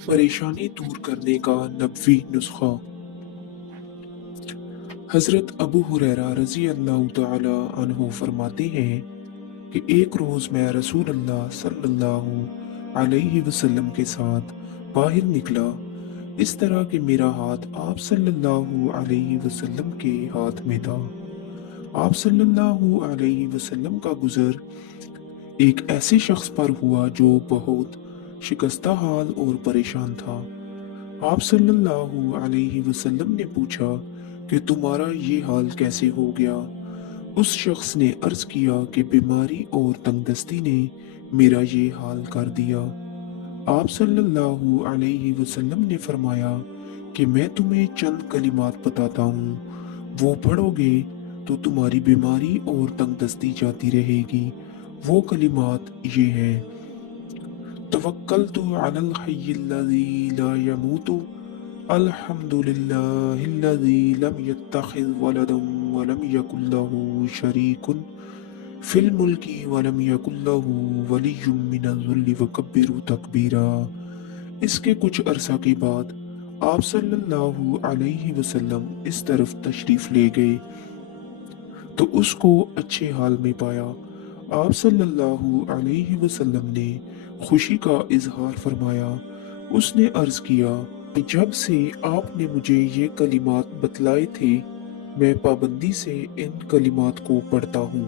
परेशानी दूर करने का नबवी नुस्खा। हजरत अबू हुरैरा रजी अल्लाह तआला अन्हो फरमाते हैं कि एक रोज मैं रसूल अल्लाह सल्लल्लाहु अलैहि वसल्लम के साथ बाहर निकला। इस तरह कि मेरा हाथ आप सल्लल्लाहु अलैहि वसल्लम के हाथ में था। आप सल्लल्लाहु अलैहि वसल्लम का गुजर एक ऐसे शख्स पर हुआ जो बहुत शिकस्ता हाल और परेशान था। आप सल्लल्लाहु अलैहि वसल्लम ने पूछा कि तुम्हारा ये हाल कैसे हो गया। उस शख्स ने अर्ज किया कि बीमारी और तंगदस्ती ने मेरा ये हाल कर दिया। आप सल्लल्लाहु अलैहि वसल्लम ने फरमाया कि मैं तुम्हें चंद कलिमात बताता हूँ, वो पढ़ोगे तो तुम्हारी बीमारी और तंगदस्ती जाती रहेगी। वो कलिमात ये हैं: तवक्कलतु अलल हय्यिल्लज़ी ला यमूतु, अल्हम्दुलिल्लाहिल्लज़ी लम यत्तखिज़ वलदन वलम यकुल लहू शरीकुन फिल मुल्की वलम यकुल लहू वलिय्युम मिनज़ ज़ुल्लि वकब्बिरहु तकबीरा। इसके कुछ अरसा के बाद आप सल्लल्लाहु अलैहि वसल्लम इस तरफ तशरीफ ले गए तो उसको अच्छे हाल में पाया। आप सल्लल्लाहु अलैहि वसल्लम ने खुशी का इजहार फरमाया। उसने अर्ज किया कि जब से आपने मुझे ये कलिमात बतलाए थे, मैं पाबंदी से इन कलिमात को पढ़ता हूँ।